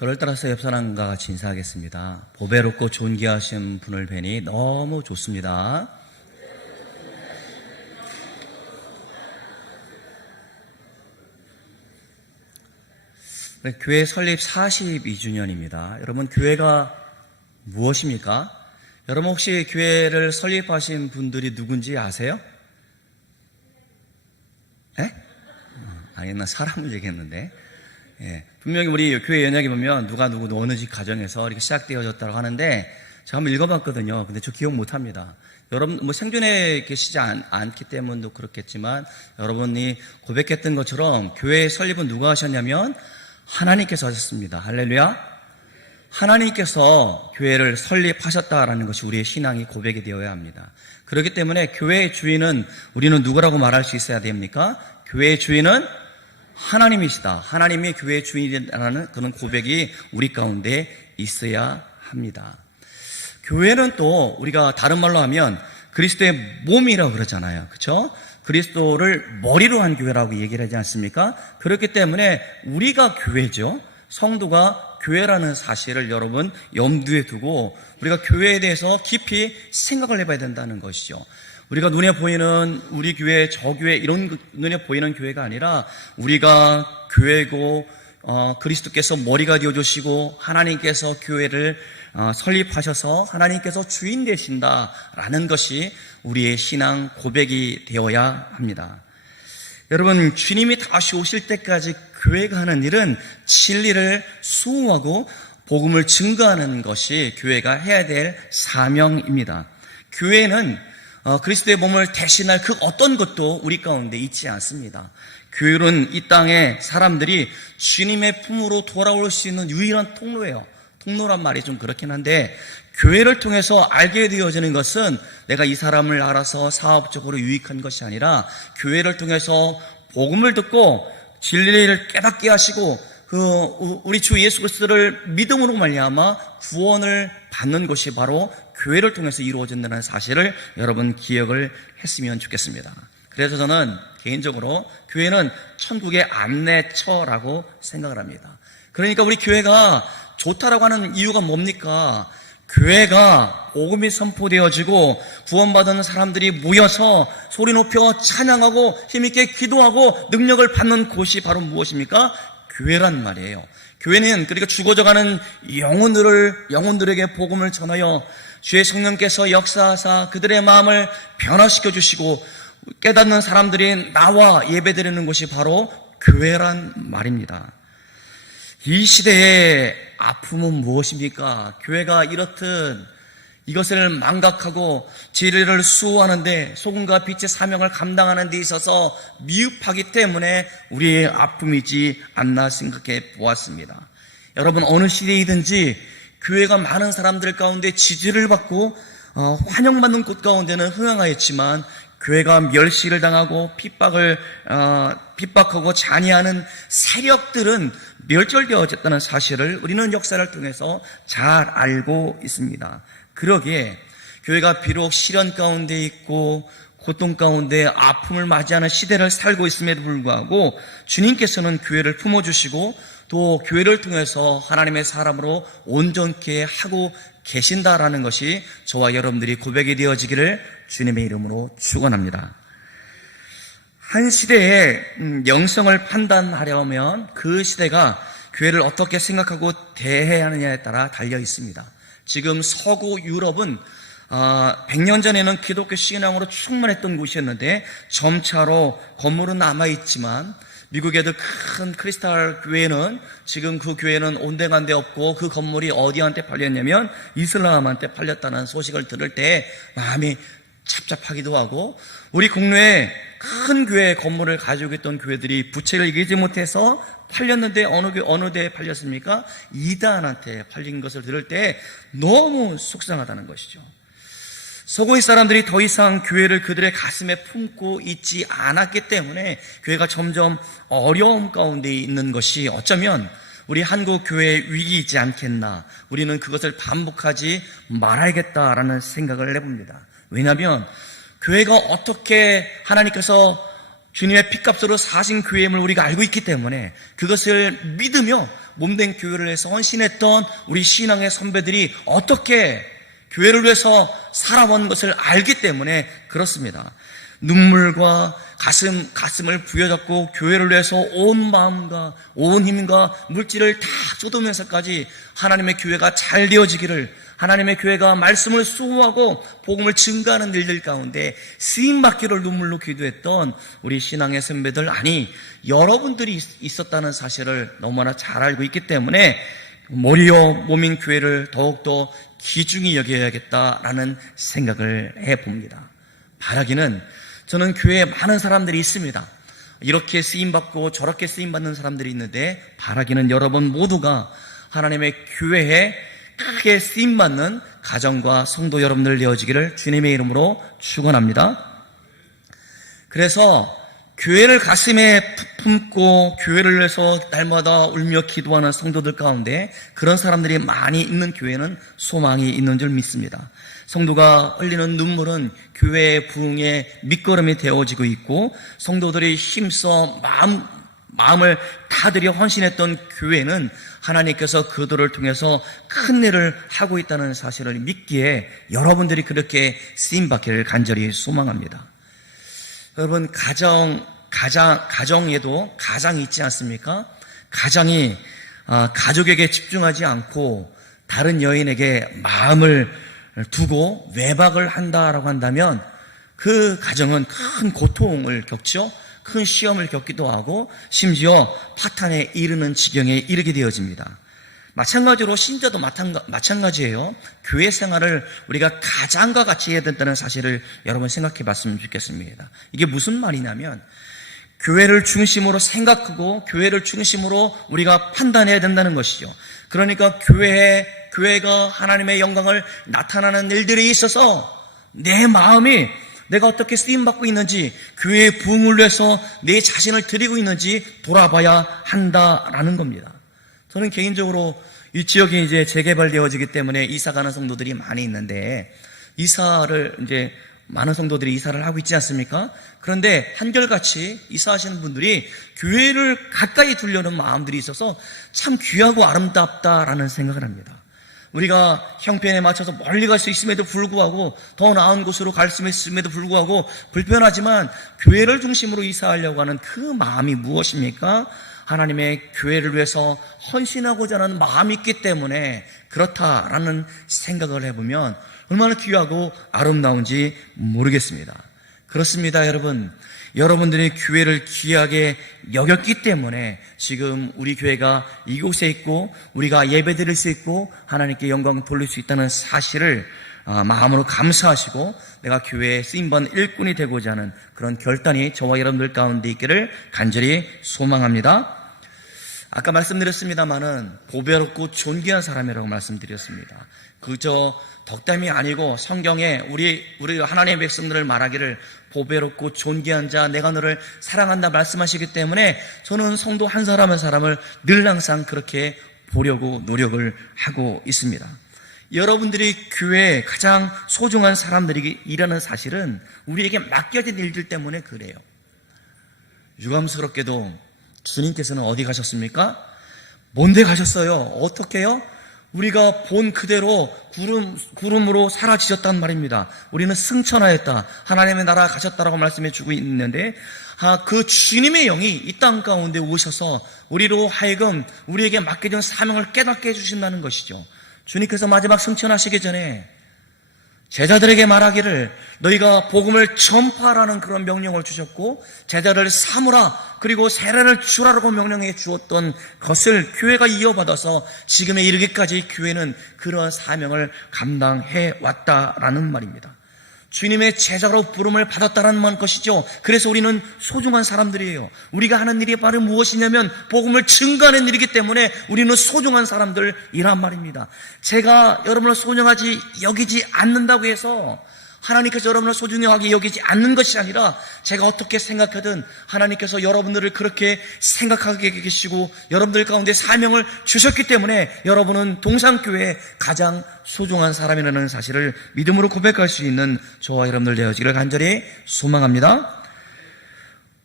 저를 따라서 옆 사람과 같이 인사하겠습니다. 보배롭고 존귀하신 분을 뵈니 너무 좋습니다. 네, 교회 설립 42주년입니다. 여러분, 교회가 무엇입니까? 여러분, 혹시 교회를 설립하신 분들이 누군지 아세요? 네? 나 사람을 얘기했는데. 예, 분명히 우리 교회 연약에 보면 누가 누구 어느 집 가정에서 이렇게 시작되어졌다고 하는데 제가 한번 읽어봤거든요. 근데 저 기억 못합니다. 여러분 생존에 계시지 않기 때문도 그렇겠지만 여러분이 고백했던 것처럼 교회 설립은 누가 하셨냐면 하나님께서 하셨습니다. 할렐루야. 하나님께서 교회를 설립하셨다라는 것이 우리의 신앙이 고백이 되어야 합니다. 그렇기 때문에 교회의 주인은 우리는 누구라고 말할 수 있어야 됩니까? 교회의 주인은 하나님이시다. 하나님이 교회의 주인이라는 그런 고백이 우리 가운데 있어야 합니다. 교회는 또 우리가 다른 말로 하면 그리스도의 몸이라고 그러잖아요. 그렇죠? 그리스도를 머리로 한 교회라고 얘기를 하지 않습니까? 그렇기 때문에 우리가 교회죠. 성도가 교회라는 사실을 여러분 염두에 두고 우리가 교회에 대해서 깊이 생각을 해봐야 된다는 것이죠. 우리가 눈에 보이는 우리 교회, 저 교회 이런 눈에 보이는 교회가 아니라 우리가 교회고 그리스도께서 머리가 되어주시고 하나님께서 교회를 설립하셔서 하나님께서 주인 되신다라는 것이 우리의 신앙 고백이 되어야 합니다. 여러분, 주님이 다시 오실 때까지 교회가 하는 일은 진리를 수호하고 복음을 증거하는 것이 교회가 해야 될 사명입니다. 교회는 그리스도의 몸을 대신할 그 어떤 것도 우리 가운데 있지 않습니다. 교회는 이 땅에 사람들이 주님의 품으로 돌아올 수 있는 유일한 통로예요. 통로란 말이 좀 그렇긴 한데 교회를 통해서 알게 되어지는 것은 내가 이 사람을 알아서 사업적으로 유익한 것이 아니라 교회를 통해서 복음을 듣고 진리를 깨닫게 하시고 우리 주 예수 그리스도를 믿음으로 말미암아 구원을 받는 것이 바로 교회를 통해서 이루어진다는 사실을 여러분 기억을 했으면 좋겠습니다. 그래서 저는 개인적으로 교회는 천국의 안내처라고 생각을 합니다. 그러니까 우리 교회가 좋다라고 하는 이유가 뭡니까? 교회가 복음이 선포되어지고 구원받은 사람들이 모여서 소리 높여 찬양하고 힘있게 기도하고 능력을 받는 곳이 바로 무엇입니까? 교회란 말이에요. 교회는 그러니까 죽어져가는 영혼들에게 복음을 전하여 주의 성령께서 역사하사 그들의 마음을 변화시켜 주시고 깨닫는 사람들이 나와 예배드리는 곳이 바로 교회란 말입니다. 이 시대의 아픔은 무엇입니까? 교회가 이렇듯 이것을 망각하고 진리를 수호하는데 소금과 빛의 사명을 감당하는 데 있어서 미흡하기 때문에 우리의 아픔이지 않나 생각해 보았습니다. 여러분, 어느 시대이든지 교회가 많은 사람들 가운데 지지를 받고 환영받는 곳 가운데는 흥황하였지만 교회가 멸시를 당하고 핍박하고 잔해하는 세력들은 멸절되어졌다는 사실을 우리는 역사를 통해서 잘 알고 있습니다. 그러기에 교회가 비록 시련 가운데 있고 고통 가운데 아픔을 맞이하는 시대를 살고 있음에도 불구하고 주님께서는 교회를 품어주시고 또 교회를 통해서 하나님의 사람으로 온전케 하고 계신다라는 것이 저와 여러분들이 고백이 되어지기를 주님의 이름으로 축원합니다. 한 시대의 영성을 판단하려면 그 시대가 교회를 어떻게 생각하고 대해야 하느냐에 따라 달려 있습니다. 지금 서구 유럽은 100년 전에는 기독교 신앙으로 충만했던 곳이었는데 점차로 건물은 남아있지만 미국에도 큰 크리스탈 교회는 지금 그 교회는 온데간데 없고 그 건물이 어디한테 팔렸냐면 이슬람한테 팔렸다는 소식을 들을 때 마음이 찹찹하기도 하고 우리 국내에 큰 교회 건물을 가지고 있던 교회들이 부채를 이기지 못해서 팔렸는데 어느 데에 팔렸습니까? 이단한테 팔린 것을 들을 때 너무 속상하다는 것이죠. 서구의 사람들이 더 이상 교회를 그들의 가슴에 품고 있지 않았기 때문에 교회가 점점 어려움 가운데 있는 것이 어쩌면 우리 한국 교회의 위기이지 않겠나. 우리는 그것을 반복하지 말아야겠다라는 생각을 해봅니다. 왜냐하면 교회가 어떻게 하나님께서 주님의 피값으로 사신 교회임을 우리가 알고 있기 때문에 그것을 믿으며 몸된 교회를 위해서 헌신했던 우리 신앙의 선배들이 어떻게 교회를 위해서 살아온 것을 알기 때문에 그렇습니다. 눈물과 가슴을 부여잡고 교회를 위해서 온 마음과 온 힘과 물질을 다 쏟으면서까지 하나님의 교회가 잘 되어지기를, 하나님의 교회가 말씀을 수호하고 복음을 증가하는 일들 가운데 쓰임받기를 눈물로 기도했던 우리 신앙의 선배들, 아니 여러분들이 있었다는 사실을 너무나 잘 알고 있기 때문에 머리여 몸인 교회를 더욱더 귀중히 여겨야겠다라는 생각을 해봅니다. 바라기는, 저는 교회에 많은 사람들이 있습니다. 이렇게 쓰임받고 저렇게 쓰임받는 사람들이 있는데, 바라기는 여러분 모두가 하나님의 교회에 크게 쓰임받는 가정과 성도 여러분들 되어지기를 주님의 이름으로 축원합니다. 그래서 교회를 가슴에 품고 교회를 위해서 날마다 울며 기도하는 성도들 가운데 그런 사람들이 많이 있는 교회는 소망이 있는 줄 믿습니다. 성도가 흘리는 눈물은 교회의 부흥의 밑거름이 되어지고 있고, 성도들이 힘써 마음을 다들여 헌신했던 교회는 하나님께서 그들을 통해서 큰 일을 하고 있다는 사실을 믿기에 여러분들이 그렇게 쓰임받기를 간절히 소망합니다. 여러분, 가정에도 가장이 있지 않습니까? 가장이 가족에게 집중하지 않고 다른 여인에게 마음을 두고 외박을 한다라고 한다면 그 가정은 큰 고통을 겪죠. 큰 시험을 겪기도 하고 심지어 파탄에 이르는 지경에 이르게 되어집니다. 마찬가지로 신자도 마찬가지예요. 교회 생활을 우리가 가장과 같이 해야 된다는 사실을 여러분 생각해 봤으면 좋겠습니다. 이게 무슨 말이냐면, 교회를 중심으로 생각하고 교회를 중심으로 우리가 판단해야 된다는 것이죠. 그러니까 교회가 하나님의 영광을 나타나는 일들이 있어서 내 마음이 내가 어떻게 쓰임받고 있는지, 교회의 부흥을 위해서 내 자신을 드리고 있는지 돌아봐야 한다라는 겁니다. 저는 개인적으로 이 지역이 이제 재개발되어지기 때문에 이사가는 성도들이 많이 있는데, 많은 성도들이 이사를 하고 있지 않습니까? 그런데 한결같이 이사하시는 분들이 교회를 가까이 두려는 마음들이 있어서 참 귀하고 아름답다라는 생각을 합니다. 우리가 형편에 맞춰서 멀리 갈 수 있음에도 불구하고, 더 나은 곳으로 갈 수 있음에도 불구하고 불편하지만 교회를 중심으로 이사하려고 하는 그 마음이 무엇입니까? 하나님의 교회를 위해서 헌신하고자 하는 마음이 있기 때문에 그렇다라는 생각을 해보면 얼마나 귀하고 아름다운지 모르겠습니다. 그렇습니다, 여러분. 여러분들이 교회를 귀하게 여겼기 때문에 지금 우리 교회가 이곳에 있고 우리가 예배드릴 수 있고 하나님께 영광 돌릴 수 있다는 사실을 마음으로 감사하시고 내가 교회에 쓰임받는 일꾼이 되고자 하는 그런 결단이 저와 여러분들 가운데 있기를 간절히 소망합니다. 아까 말씀드렸습니다마는 보배롭고 존귀한 사람이라고 말씀드렸습니다. 그저 덕담이 아니고 성경에 우리 하나님의 백성들을 말하기를 보배롭고 존귀한 자, 내가 너를 사랑한다 말씀하시기 때문에 저는 성도 한 사람 한 사람을 늘 항상 그렇게 보려고 노력을 하고 있습니다. 여러분들이 교회에 가장 소중한 사람들이라는 사실은 우리에게 맡겨진 일들 때문에 그래요. 유감스럽게도 주님께서는 어디 가셨습니까? 먼데 가셨어요. 어떻게요? 우리가 본 그대로 구름으로 사라지셨단 말입니다. 우리는 승천하였다, 하나님의 나라 가셨다라고 말씀해 주고 있는데, 그 주님의 영이 이 땅 가운데 오셔서 우리로 하여금 우리에게 맡겨진 사명을 깨닫게 해주신다는 것이죠. 주님께서 마지막 승천하시기 전에 제자들에게 말하기를 너희가 복음을 전파하라는 그런 명령을 주셨고, 제자를 삼으라 그리고 세례를 주라고 명령해 주었던 것을 교회가 이어받아서 지금에 이르기까지 교회는 그런 사명을 감당해 왔다라는 말입니다. 주님의 제자로 부름을 받았다는 것이죠. 그래서 우리는 소중한 사람들이에요. 우리가 하는 일이 바로 무엇이냐면 복음을 증거하는 일이기 때문에 우리는 소중한 사람들이란 말입니다. 제가 여러분을 소중하지 여기지 않는다고 해서 하나님께서 여러분을 소중하게 여기지 않는 것이 아니라, 제가 어떻게 생각하든 하나님께서 여러분들을 그렇게 생각하게 계시고 여러분들 가운데 사명을 주셨기 때문에 여러분은 동산교회의 가장 소중한 사람이라는 사실을 믿음으로 고백할 수 있는 저와 여러분들 되어지기를 간절히 소망합니다.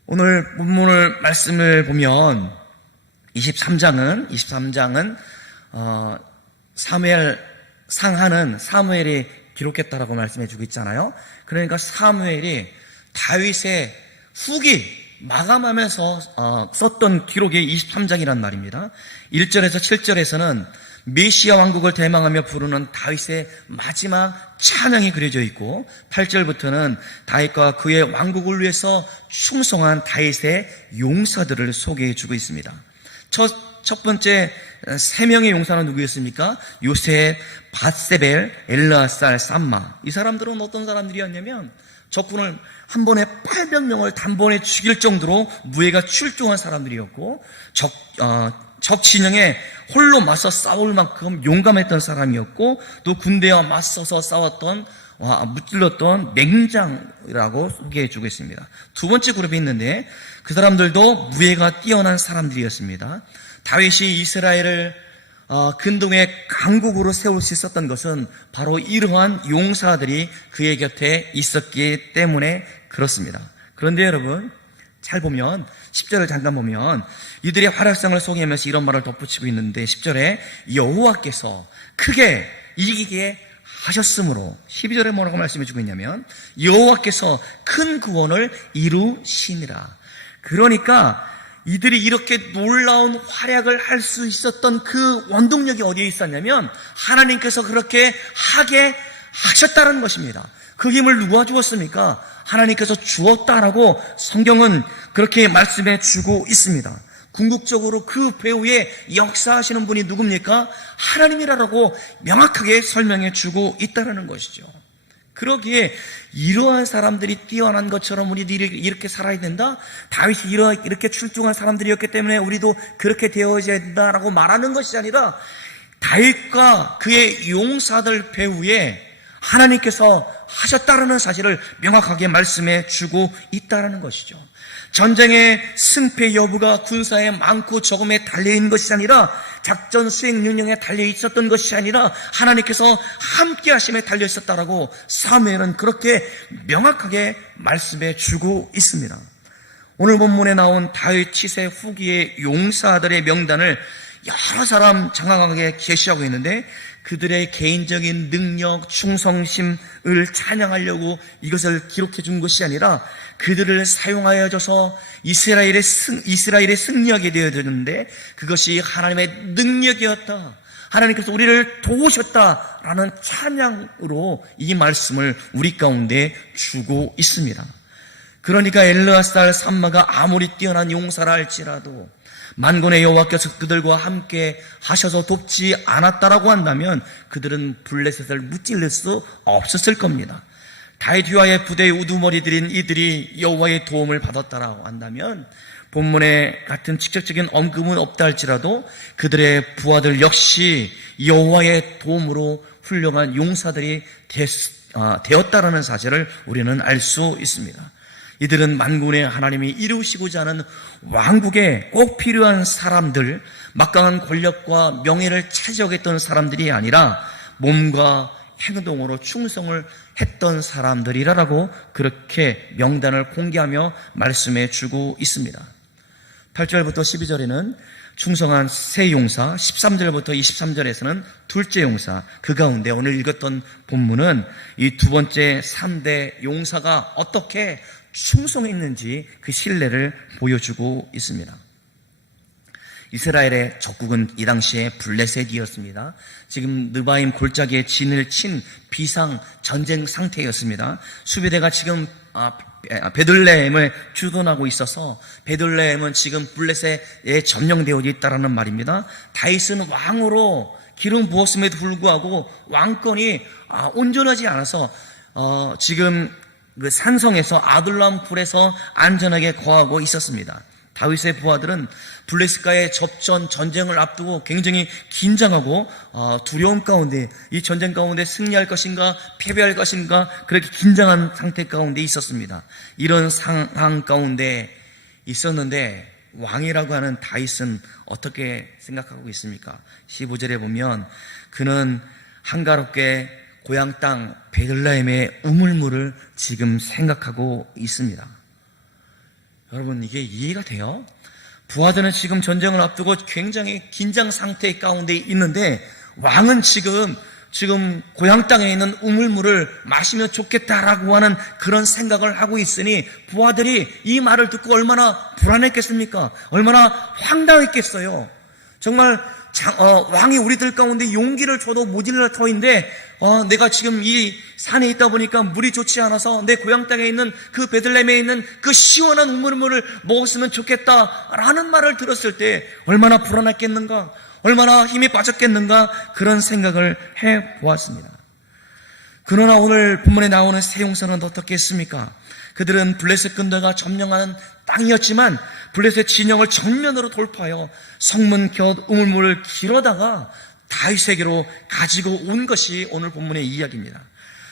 오늘 본문을 말씀을 보면 23장은 사무엘 상하는 사무엘이 기록했다라고 말씀해 주고 있잖아요. 그러니까 사무엘이 다윗의 후기 마감하면서 썼던 기록이 23장이란 말입니다. 1절에서 7절에서는 메시아 왕국을 대망하며 부르는 다윗의 마지막 찬양이 그려져 있고 8절부터는 다윗과 그의 왕국을 위해서 충성한 다윗의 용사들을 소개해 주고 있습니다. 첫 번째 세 명의 용사는 누구였습니까? 요셉, 밧세벨, 엘르아살, 삼마. 이 사람들은 어떤 사람들이었냐면 적군을 한 번에 800명을 단번에 죽일 정도로 무예가 출중한 사람들이었고 적 진영에 홀로 맞서 싸울 만큼 용감했던 사람이었고 또 군대와 맞서서 싸웠던 무찔렀던 맹장이라고 소개해 주고 있습니다. 두 번째 그룹이 있는데 그 사람들도 무예가 뛰어난 사람들이었습니다. 다윗이 이스라엘을 근동의 강국으로 세울 수 있었던 것은 바로 이러한 용사들이 그의 곁에 있었기 때문에 그렇습니다. 그런데 여러분 잘 보면 10절을 잠깐 보면 이들의 활약상을 소개하면서 이런 말을 덧붙이고 있는데 10절에 여호와께서 크게 이기게 하셨으므로 12절에 뭐라고 말씀해 주고 있냐면 여호와께서 큰 구원을 이루시니라. 그러니까 이들이 이렇게 놀라운 활약을 할 수 있었던 그 원동력이 어디에 있었냐면 하나님께서 그렇게 하게 하셨다는 것입니다. 그 힘을 누가 주었습니까? 하나님께서 주었다라고 성경은 그렇게 말씀해 주고 있습니다. 궁극적으로 그 배후에 역사하시는 분이 누굽니까? 하나님이라고 명확하게 설명해 주고 있다는 것이죠. 그러기에 이러한 사람들이 뛰어난 것처럼 우리들이 이렇게 살아야 된다? 다윗이 이렇게 출중한 사람들이었기 때문에 우리도 그렇게 되어야 된다라고 말하는 것이 아니라 다윗과 그의 용사들 배후에 하나님께서 하셨다는 사실을 명확하게 말씀해 주고 있다는 것이죠. 전쟁의 승패 여부가 군사의 많고 적음에 달려있는 것이 아니라 작전 수행 능력에 달려있었던 것이 아니라 하나님께서 함께 하심에 달려있었다라고 사무엘은 그렇게 명확하게 말씀해 주고 있습니다. 오늘 본문에 나온 다윗 치세 후기의 용사들의 명단을 여러 사람 장황하게 제시하고 있는데 그들의 개인적인 능력, 충성심을 찬양하려고 이것을 기록해 준 것이 아니라 그들을 사용하여 줘서 이스라엘의 승리하게 되어졌는데 그것이 하나님의 능력이었다. 하나님께서 우리를 도우셨다라는 찬양으로 이 말씀을 우리 가운데 주고 있습니다. 그러니까 엘르아살 삼마가 아무리 뛰어난 용사라 할지라도 만군의 여호와께서 그들과 함께 하셔서 돕지 않았다라고 한다면 그들은 블레셋을 무찔릴 수 없었을 겁니다. 다윗 휘하의 부대의 우두머리들인 이들이 여호와의 도움을 받았다라고 한다면 본문에 같은 직접적인 언급은 없다 할지라도 그들의 부하들 역시 여호와의 도움으로 훌륭한 용사들이 되었다라는 사실을 우리는 알 수 있습니다. 이들은 만군의 하나님이 이루시고자 하는 왕국에 꼭 필요한 사람들, 막강한 권력과 명예를 차지하겠던 사람들이 아니라 몸과 행동으로 충성을 했던 사람들이라고 그렇게 명단을 공개하며 말씀해 주고 있습니다. 8절부터 12절에는 충성한 세 용사, 13절부터 23절에서는 둘째 용사, 그 가운데 오늘 읽었던 본문은 이 두 번째 3대 용사가 어떻게 충성했는지 그 신뢰를 보여주고 있습니다. 이스라엘의 적국은 이 당시에 블레셋이었습니다. 지금 느바임 골짜기에 진을 친 비상 전쟁 상태였습니다. 수비대가 지금 베들레헴을 주둔하고 있어서 베들레헴은 지금 블레셋에 점령되어 있다라는 말입니다. 다윗은 왕으로 기름 부었음에도 불구하고 왕권이 온전하지 않아서 지금 그 산성에서 아둘람 굴에서 안전하게 거하고 있었습니다. 다윗의 부하들은 블레셋과의 접전 전쟁을 앞두고 굉장히 긴장하고 두려움 가운데 이 전쟁 가운데 승리할 것인가 패배할 것인가 그렇게 긴장한 상태 가운데 있었습니다. 이런 상황 가운데 있었는데 왕이라고 하는 다윗은 어떻게 생각하고 있습니까? 15절에 보면 그는 한가롭게 고향 땅 베들레헴의 우물물을 지금 생각하고 있습니다. 여러분 이게 이해가 돼요? 부하들은 지금 전쟁을 앞두고 굉장히 긴장 상태 가운데 있는데 왕은 지금 고향 땅에 있는 우물물을 마시면 좋겠다라고 하는 그런 생각을 하고 있으니 부하들이 이 말을 듣고 얼마나 불안했겠습니까? 얼마나 황당했겠어요. 정말 왕이 우리들 가운데 용기를 줘도 모질랄 터인데 내가 지금 이 산에 있다 보니까 물이 좋지 않아서 내 고향 땅에 있는 그 베들레헴에 있는 그 시원한 우물물을 먹었으면 좋겠다라는 말을 들었을 때 얼마나 불안했겠는가, 얼마나 힘이 빠졌겠는가, 그런 생각을 해보았습니다. 그러나 오늘 본문에 나오는 세 용사는 어떻겠습니까? 그들은 블레셋 군대가 점령하는 땅이었지만 블레셋 진영을 정면으로 돌파하여 성문 곁 우물물을 길어다가 다윗에게로 가지고 온 것이 오늘 본문의 이야기입니다.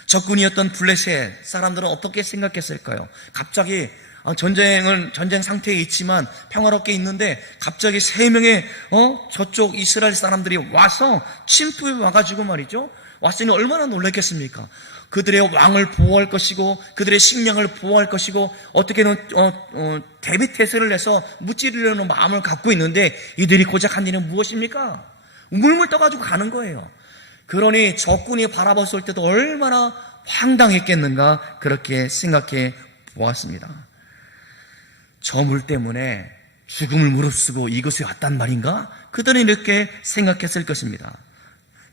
적군이었던 블레셋 사람들은 어떻게 생각했을까요? 갑자기 전쟁 상태에 있지만 평화롭게 있는데 갑자기 3명의 저쪽 이스라엘 사람들이 와서 침투해 와가지고 말이죠, 왔으니 얼마나 놀랐겠습니까? 그들의 왕을 보호할 것이고 그들의 식량을 보호할 것이고 어떻게든 대비 태세를 내서 무찌르려는 마음을 갖고 있는데 이들이 고작 한 일은 무엇입니까? 우물물 떠가지고 가는 거예요. 그러니 적군이 바라봤을 때도 얼마나 황당했겠는가, 그렇게 생각해 보았습니다. 저 물 때문에 죽음을 무릅쓰고 이곳에 왔단 말인가? 그들은 이렇게 생각했을 것입니다.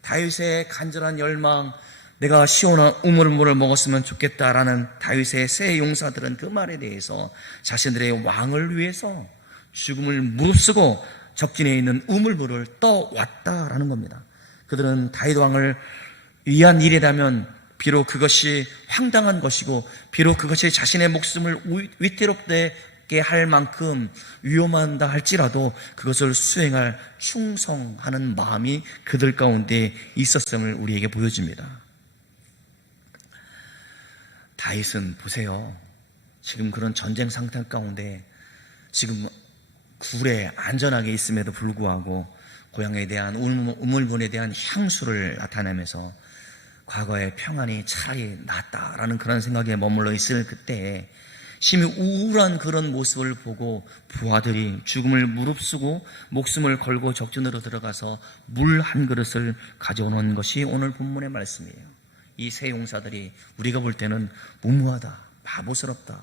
다윗의 간절한 열망, 내가 시원한 우물물을 먹었으면 좋겠다라는 다윗의 세 용사들은 그 말에 대해서 자신들의 왕을 위해서 죽음을 무릅쓰고 적진에 있는 우물물을 떠왔다라는 겁니다. 그들은 다윗 왕을 위한 일이라면 비록 그것이 황당한 것이고 비록 그것이 자신의 목숨을 위태롭게 할 만큼 위험하다 할지라도 그것을 수행할 충성하는 마음이 그들 가운데 있었음을 우리에게 보여줍니다. 다윗은 보세요. 지금 그런 전쟁 상태 가운데 지금 굴에 안전하게 있음에도 불구하고 고향에 대한 우물물에 대한 향수를 나타내면서 과거의 평안이 차라리 낫다라는 그런 생각에 머물러 있을 그때에 심히 우울한 그런 모습을 보고 부하들이 죽음을 무릅쓰고 목숨을 걸고 적진으로 들어가서 물 한 그릇을 가져오는 것이 오늘 본문의 말씀이에요. 이 세 용사들이 우리가 볼 때는 무모하다, 바보스럽다,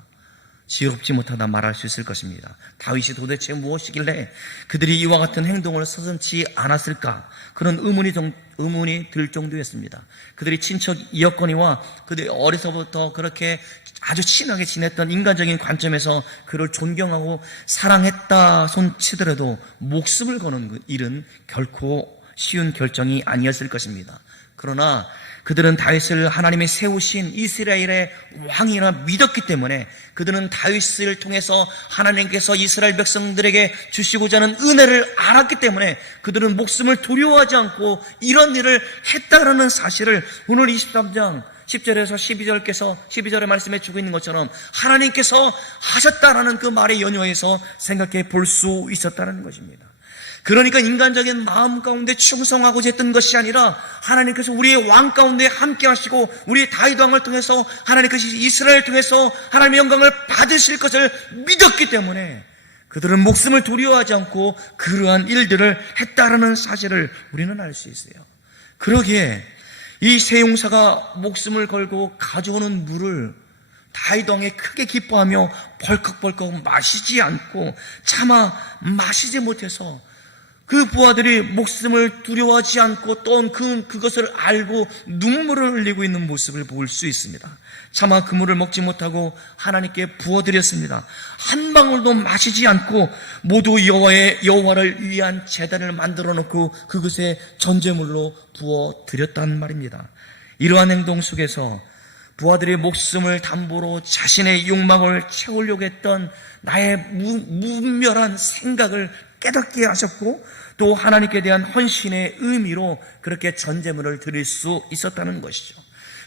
지혜롭지 못하다 말할 수 있을 것입니다. 다윗이 도대체 무엇이길래 그들이 이와 같은 행동을 서슴지 않았을까? 그런 의문이 들 정도였습니다. 그들이 친척이었거니와 그들이 어려서부터 그렇게 아주 친하게 지냈던 인간적인 관점에서 그를 존경하고 사랑했다 손치더라도 목숨을 거는 그 일은 결코 쉬운 결정이 아니었을 것입니다. 그러나 그들은 다윗을 하나님이 세우신 이스라엘의 왕이라 믿었기 때문에 그들은 다윗을 통해서 하나님께서 이스라엘 백성들에게 주시고자 하는 은혜를 알았기 때문에 그들은 목숨을 두려워하지 않고 이런 일을 했다라는 사실을 오늘 23장 10절에서 12절의 말씀에 주고 있는 것처럼 하나님께서 하셨다라는 그 말에 연유해서 생각해 볼 수 있었다는 것입니다. 그러니까 인간적인 마음 가운데 충성하고자 했던 것이 아니라 하나님께서 우리의 왕 가운데 함께 하시고 우리의 다윗 왕을 통해서 하나님께서 이스라엘을 통해서 하나님의 영광을 받으실 것을 믿었기 때문에 그들은 목숨을 두려워하지 않고 그러한 일들을 했다라는 사실을 우리는 알 수 있어요. 그러기에 이 세 용사가 목숨을 걸고 가져오는 물을 다윗 왕이 크게 기뻐하며 벌컥벌컥 마시지 않고 차마 마시지 못해서 그 부하들이 목숨을 두려워하지 않고 또 그것을 알고 눈물을 흘리고 있는 모습을 볼 수 있습니다. 차마 그 물을 먹지 못하고 하나님께 부어드렸습니다. 한 방울도 마시지 않고 모두 여호와를 위한 제단을 만들어 놓고 그것에 전제물로 부어드렸단 말입니다. 이러한 행동 속에서 부하들의 목숨을 담보로 자신의 욕망을 채우려고 했던 나의 무멸한 생각을 깨닫게 하셨고 또 하나님께 대한 헌신의 의미로 그렇게 전제물을 드릴 수 있었다는 것이죠.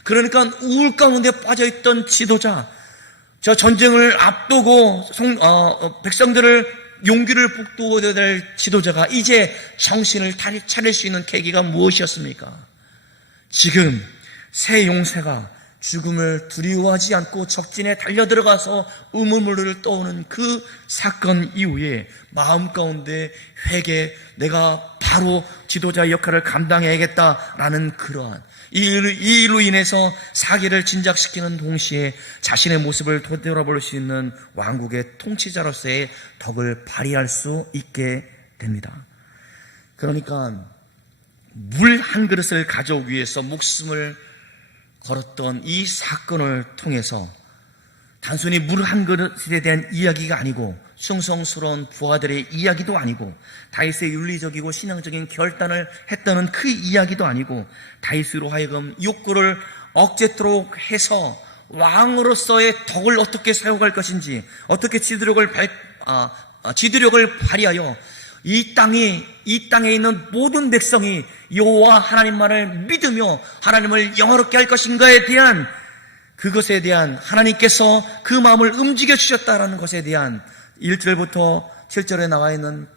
그러니까 우울 가운데 빠져있던 지도자, 저 전쟁을 앞두고 백성들을 용기를 북돋워야 될 지도자가 이제 정신을 차릴 수 있는 계기가 무엇이었습니까? 지금 세 용사가 죽음을 두려워하지 않고 적진에 달려들어가서 우물물을 떠오는 그 사건 이후에 마음 가운데 회개, 내가 바로 지도자의 역할을 감당해야겠다라는 그러한 이 일로 인해서 사기를 진작시키는 동시에 자신의 모습을 되돌아볼 수 있는 왕국의 통치자로서의 덕을 발휘할 수 있게 됩니다. 그러니까 물 한 그릇을 가져오기 위해서 목숨을 걸었던 이 사건을 통해서 단순히 물 한 그릇에 대한 이야기가 아니고 숭성스러운 부하들의 이야기도 아니고 다윗의 윤리적이고 신앙적인 결단을 했다는 그 이야기도 아니고 다윗으로 하여금 욕구를 억제토록 해서 왕으로서의 덕을 어떻게 사용할 것인지, 어떻게 지도력을 발휘하여 이 땅에 있는 모든 백성이 여호와 하나님만을 믿으며 하나님을 영화롭게 할 것인가에 대한, 그것에 대한 하나님께서 그 마음을 움직여 주셨다라는 것에 대한 1절부터 7절에 나와 있는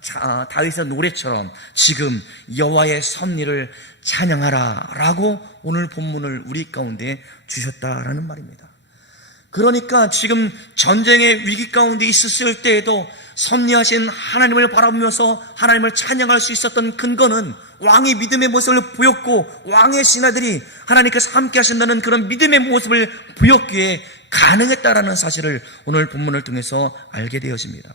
다윗의 노래처럼 지금 여호와의 섭리를 찬양하라 라고 오늘 본문을 우리 가운데 주셨다라는 말입니다. 그러니까 지금 전쟁의 위기 가운데 있었을 때에도 섭리하신 하나님을 바라보면서 하나님을 찬양할 수 있었던 근거는 왕이 믿음의 모습을 보였고 왕의 신하들이 하나님께서 함께 하신다는 그런 믿음의 모습을 보였기에 가능했다라는 사실을 오늘 본문을 통해서 알게 되어집니다.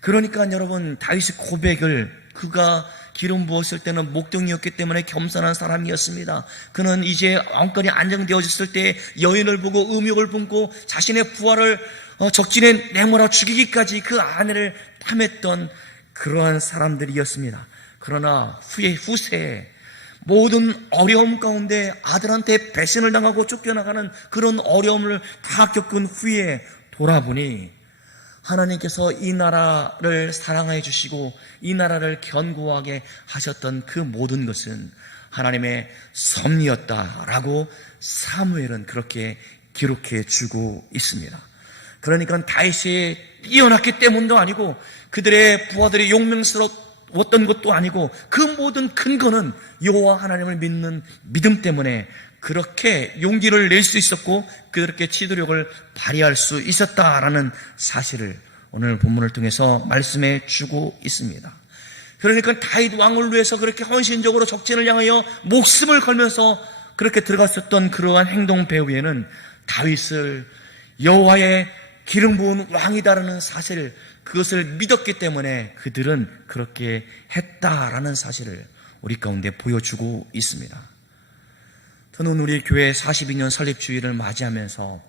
그러니까 여러분, 다윗의 고백을, 그가 기름 부었을 때는 목동이었기 때문에 겸손한 사람이었습니다. 그는 이제 왕권이 안정되어졌을 때 여인을 보고 음욕을 품고 자신의 부하를 적진에 내몰아 죽이기까지 그 아내를 탐했던 그러한 사람들이었습니다. 그러나 후세에 모든 어려움 가운데 아들한테 배신을 당하고 쫓겨나가는 그런 어려움을 다 겪은 후에 돌아보니 하나님께서 이 나라를 사랑해 주시고 이 나라를 견고하게 하셨던 그 모든 것은 하나님의 섭리였다라고 사무엘은 그렇게 기록해 주고 있습니다. 그러니까 다윗이 뛰어났기 때문도 아니고 그들의 부하들이 용맹스러웠던 것도 아니고 그 모든 근거는 여호와 하나님을 믿는 믿음 때문에 그렇게 용기를 낼 수 있었고 그렇게 지도력을 발휘할 수 있었다라는 사실을 오늘 본문을 통해서 말씀해 주고 있습니다. 그러니까 다윗 왕을 위해서 그렇게 헌신적으로 적진을 향하여 목숨을 걸면서 그렇게 들어갔었던 그러한 행동 배후에는 다윗을 여호와의 기름 부은 왕이다라는 사실, 그것을 믿었기 때문에 그들은 그렇게 했다라는 사실을 우리 가운데 보여주고 있습니다. 저는 우리 교회 42년 설립주일을 맞이하면서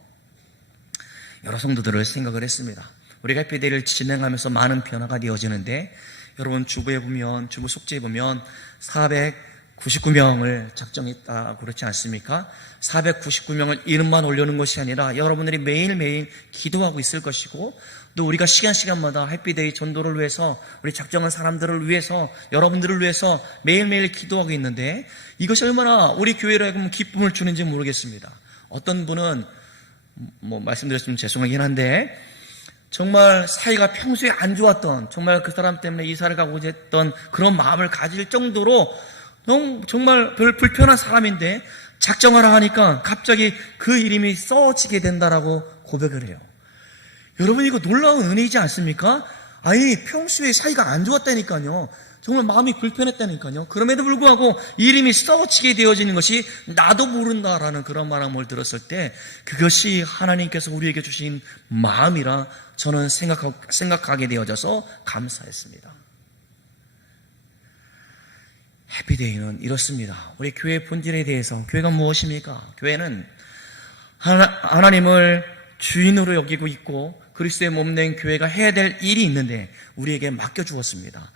여러 성도들을 생각을 했습니다. 우리가 해피데이를 진행하면서 많은 변화가 되어지는데 여러분 주부 속지에 보면 499명을 작정했다 그렇지 않습니까? 499명을 이름만 올려놓은 것이 아니라 여러분들이 매일매일 기도하고 있을 것이고 또 우리가 시간마다 해피데이 전도를 위해서 우리 작정한 사람들을 위해서 여러분들을 위해서 매일매일 기도하고 있는데 이것이 얼마나 우리 교회로 하여금 기쁨을 주는지 모르겠습니다. 어떤 분은 말씀드렸으면 죄송하긴 한데 정말 사이가 평소에 안 좋았던, 정말 그 사람 때문에 이사를 가고자 했던 그런 마음을 가질 정도로 너무 정말 별 불편한 사람인데 작정하라 하니까 갑자기 그 이름이 써지게 된다라고 고백을 해요. 여러분, 이거 놀라운 은혜이지 않습니까? 아니, 평소에 사이가 안 좋았다니까요. 정말 마음이 불편했다니까요. 그럼에도 불구하고 이름이 써지게 되어지는 것이 나도 모른다라는 그런 마음을 들었을 때 그것이 하나님께서 우리에게 주신 마음이라 저는 생각하게 되어져서 감사했습니다. 해피데이는 이렇습니다. 우리 교회의 본질에 대해서, 교회가 무엇입니까? 교회는 하나님을 주인으로 여기고 있고 그리스도의 몸된 교회가 해야 될 일이 있는데 우리에게 맡겨주었습니다.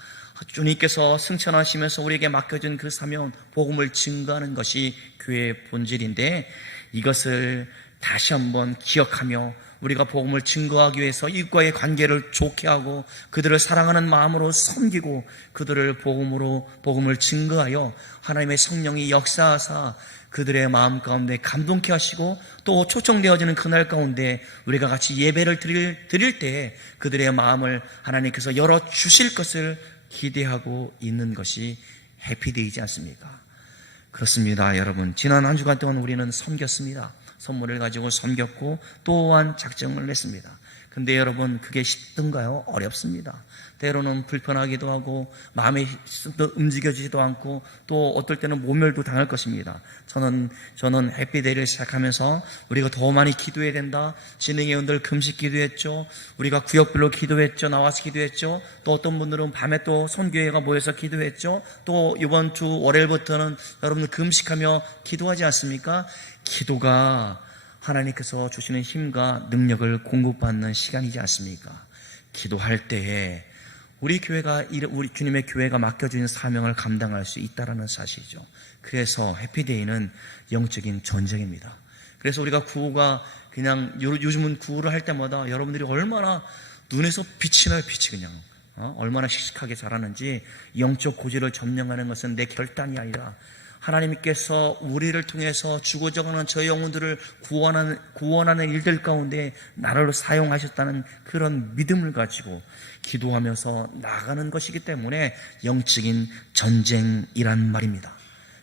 주님께서 승천하시면서 우리에게 맡겨준 그 사명, 복음을 증거하는 것이 교회의 본질인데 이것을 다시 한번 기억하며 우리가 복음을 증거하기 위해서 이웃과의 관계를 좋게 하고 그들을 사랑하는 마음으로 섬기고 그들을 복음을 증거하여 하나님의 성령이 역사하사 그들의 마음 가운데 감동케 하시고 또 초청되어지는 그날 가운데 우리가 같이 예배를 드릴 때 그들의 마음을 하나님께서 열어주실 것을 기대하고 있는 것이 해피데이지 않습니까? 그렇습니다. 여러분, 지난 한 주간 동안 우리는 섬겼습니다. 선물을 가지고 섬겼고 또한 작정을 냈습니다. 근데 여러분, 그게 쉽던가요? 어렵습니다. 때로는 불편하기도 하고 마음이 움직여지지도 않고 또 어떨 때는 모멸도 당할 것입니다. 저는 해피데이를 시작하면서 우리가 더 많이 기도해야 된다. 진행의 원들 금식 기도했죠. 우리가 구역별로 기도했죠. 나와서 기도했죠. 또 어떤 분들은 밤에 또 선교회가 모여서 기도했죠. 또 이번 주 월요일부터는 여러분들 금식하며 기도하지 않습니까? 기도가 하나님께서 주시는 힘과 능력을 공급받는 시간이지 않습니까? 기도할 때에 우리 주님의 교회가 맡겨주는 사명을 감당할 수 있다는 사실이죠. 그래서 해피데이는 영적인 전쟁입니다. 그래서 우리가 구호가 그냥 요즘은 구호를 할 때마다 여러분들이 얼마나 눈에서 빛이 나요, 빛이 그냥. 얼마나 씩씩하게 자라는지. 영적 고지를 점령하는 것은 내 결단이 아니라 하나님께서 우리를 통해서 죽어져가는 저 영혼들을 구원하는 일들 가운데 나를 사용하셨다는 그런 믿음을 가지고 기도하면서 나가는 것이기 때문에 영적인 전쟁이란 말입니다.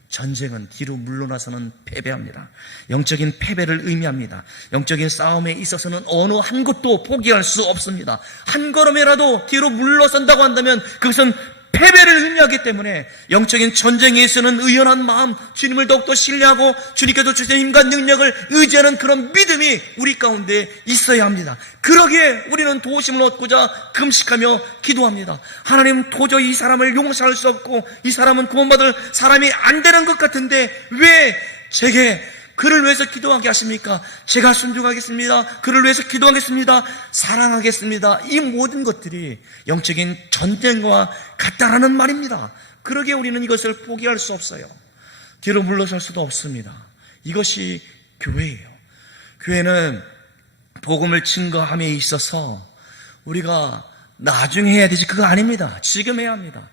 전쟁은 뒤로 물러나서는 패배합니다. 영적인 패배를 의미합니다. 영적인 싸움에 있어서는 어느 한 것도 포기할 수 없습니다. 한 걸음이라도 뒤로 물러선다고 한다면 그것은 패배를 의미하기 때문에 영적인 전쟁에서는 의연한 마음, 주님을 더욱더 신뢰하고 주님께서 주시는 힘과 능력을 의지하는 그런 믿음이 우리 가운데 있어야 합니다. 그러기에 우리는 도우심을 얻고자 금식하며 기도합니다. 하나님, 도저히 이 사람을 용서할 수 없고 이 사람은 구원받을 사람이 안 되는 것 같은데 왜 제게 그를 위해서 기도하게 하십니까? 제가 순종하겠습니다. 그를 위해서 기도하겠습니다. 사랑하겠습니다. 이 모든 것들이 영적인 전쟁과 같다라는 말입니다. 그러기에 우리는 이것을 포기할 수 없어요. 뒤로 물러설 수도 없습니다. 이것이 교회예요. 교회는 복음을 증거함에 있어서 우리가 나중에 해야 되지 그거 아닙니다. 지금 해야 합니다.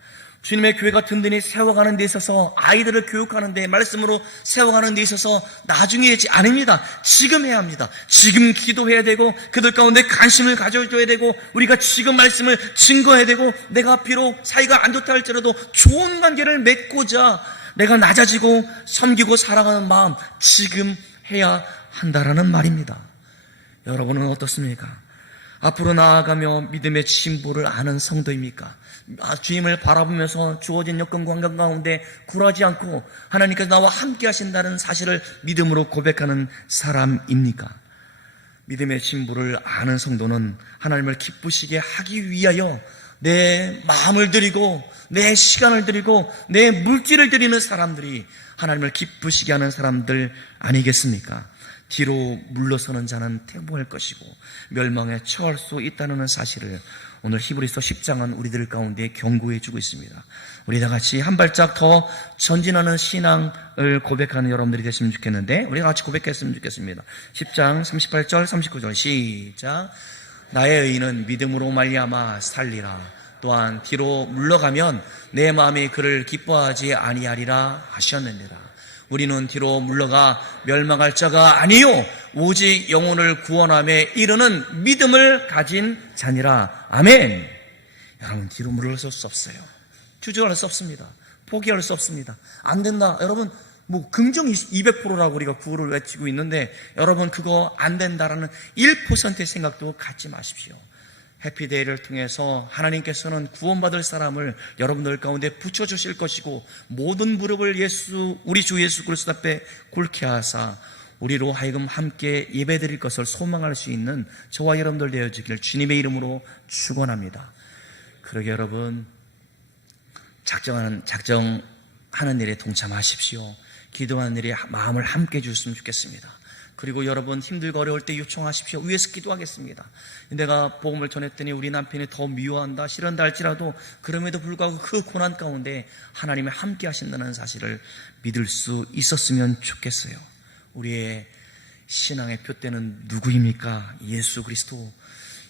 주님의 교회가 든든히 세워가는 데 있어서 아이들을 교육하는 데 말씀으로 세워가는 데 있어서 나중에 하지 않습니다. 지금 해야 합니다. 지금 기도해야 되고 그들 가운데 관심을 가져줘야 되고 우리가 지금 말씀을 증거해야 되고 내가 비록 사이가 안 좋다 할지라도 좋은 관계를 맺고자 내가 낮아지고 섬기고 살아가는 마음 지금 해야 한다라는 말입니다. 여러분은 어떻습니까? 앞으로 나아가며 믿음의 진보를 아는 성도입니까? 주님을 바라보면서 주어진 여건 관계 가운데 굴하지 않고 하나님께서 나와 함께 하신다는 사실을 믿음으로 고백하는 사람입니까? 믿음의 진보를 아는 성도는 하나님을 기쁘시게 하기 위하여 내 마음을 드리고 내 시간을 드리고 내 물질을 드리는 사람들이 하나님을 기쁘시게 하는 사람들 아니겠습니까? 뒤로 물러서는 자는 퇴보할 것이고 멸망에 처할 수 있다는 사실을 오늘 히브리서 10장은 우리들 가운데 경고해 주고 있습니다. 우리 다 같이 한 발짝 더 전진하는 신앙을 고백하는 여러분들이 되시면 좋겠는데 우리가 같이 고백했으면 좋겠습니다. 10장 38절 39절 시작. 나의 의인은 믿음으로 말미암아 살리라. 또한 뒤로 물러가면 내 마음이 그를 기뻐하지 아니하리라 하셨느니라. 우리는 뒤로 물러가 멸망할 자가 아니요 오직 영혼을 구원함에 이르는 믿음을 가진 자니라. 아멘. 여러분, 뒤로 물러설 수 없어요. 주저할 수 없습니다. 포기할 수 없습니다. 안 된다. 여러분, 긍정 200%라고 우리가 구호를 외치고 있는데 여러분, 그거 안 된다라는 1%의 생각도 갖지 마십시오. 해피데이를 통해서 하나님께서는 구원받을 사람을 여러분들 가운데 붙여주실 것이고 모든 무릎을 우리 주 예수 그리스도 앞에 꿇게 하사 우리로 하여금 함께 예배드릴 것을 소망할 수 있는 저와 여러분들 되어지기를 주님의 이름으로 축원합니다. 그러게 여러분, 작정하는 일에 동참하십시오. 기도하는 일에 마음을 함께 주셨으면 좋겠습니다. 그리고 여러분 힘들고 어려울 때 요청하십시오. 위에서 기도하겠습니다. 내가 복음을 전했더니 우리 남편이 더 미워한다, 싫어한다 할지라도 그럼에도 불구하고 그 고난 가운데 하나님이 함께 하신다는 사실을 믿을 수 있었으면 좋겠어요. 우리의 신앙의 표대는 누구입니까? 예수 그리스도.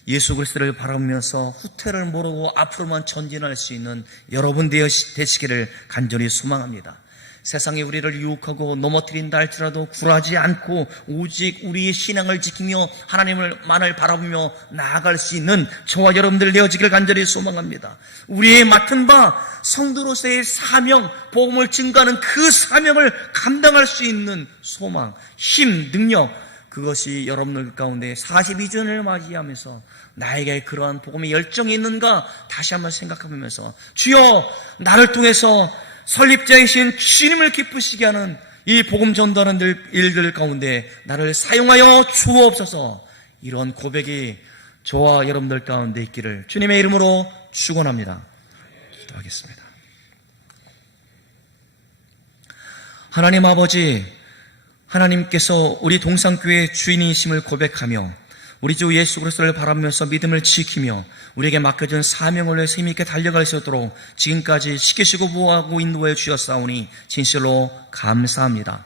예수 그리스도를 바라보면서 후퇴를 모르고 앞으로만 전진할 수 있는 여러분 되시기를 간절히 소망합니다. 세상이 우리를 유혹하고 넘어뜨린다 할지라도 굴하지 않고 오직 우리의 신앙을 지키며 하나님을만을 바라보며 나아갈 수 있는 저와 여러분들 되어지기를 간절히 소망합니다. 우리의 맡은 바 성도로서의 사명, 복음을 증거하는 그 사명을 감당할 수 있는 소망, 힘, 능력, 그것이 여러분들 가운데 42주년을 맞이하면서 나에게 그러한 복음의 열정이 있는가 다시 한번 생각해보면서 주여 나를 통해서 설립자이신 주님을 기쁘시게 하는 이 복음 전도하는 일들 가운데 나를 사용하여 주옵소서. 이런 고백이 저와 여러분들 가운데 있기를 주님의 이름으로 축원합니다. 기도하겠습니다. 하나님 아버지, 하나님께서 우리 동산교회의 주인이심을 고백하며 우리 주 예수 그리스도를 바라보면서 믿음을 지키며 우리에게 맡겨진 사명을 위해서 힘있게 달려갈 수 있도록 지금까지 지키시고 보호하고 인도해 주셨사오니 진실로 감사합니다.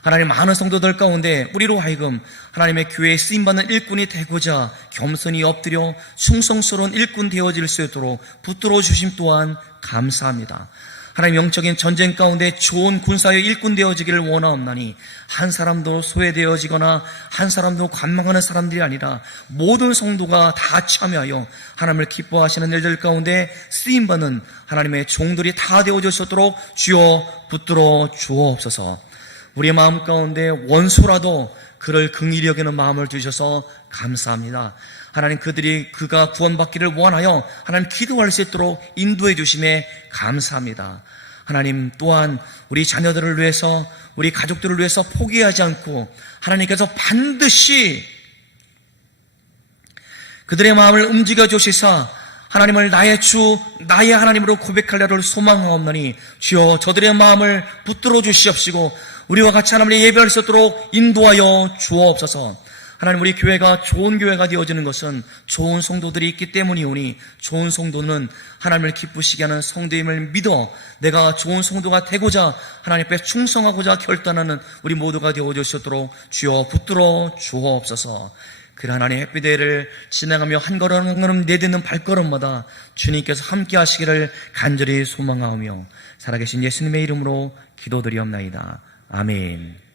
하나님, 많은 성도들 가운데 우리로 하여금 하나님의 교회에 쓰임받는 일꾼이 되고자 겸손히 엎드려 충성스러운 일꾼 되어질 수 있도록 붙들어 주심 또한 감사합니다. 하나님, 영적인 전쟁 가운데 좋은 군사의 일꾼 되어지기를 원하옵나니 한 사람도 소외되어지거나 한 사람도 관망하는 사람들이 아니라 모든 성도가 다 참여하여 하나님을 기뻐하시는 일들 가운데 쓰임받는 하나님의 종들이 다 되어질 수 있도록 주여 붙들어 주옵소서. 우리의 마음 가운데 원수라도 그를 긍휼히 여기는 마음을 주셔서 감사합니다. 하나님, 그가 구원받기를 원하여 하나님 기도할 수 있도록 인도해 주심에 감사합니다. 하나님, 또한 우리 자녀들을 위해서, 우리 가족들을 위해서 포기하지 않고 하나님께서 반드시 그들의 마음을 움직여 주시사 하나님을 나의 주, 나의 하나님으로 고백하려를 소망하옵나니 주여 저들의 마음을 붙들어 주시옵시고 우리와 같이 하나님을 예배할 수 있도록 인도하여 주옵소서. 하나님, 우리 교회가 좋은 교회가 되어지는 것은 좋은 성도들이 있기 때문이오니 좋은 성도는 하나님을 기쁘시게 하는 성도임을 믿어 내가 좋은 성도가 되고자 하나님 앞에 충성하고자 결단하는 우리 모두가 되어질 수 있도록 주여 붙들어 주옵소서. 그 하나님의 햇빛대를 지나가며 한 걸음 한 걸음 내딛는 발걸음마다 주님께서 함께 하시기를 간절히 소망하오며 살아계신 예수님의 이름으로 기도드리옵나이다. 아멘.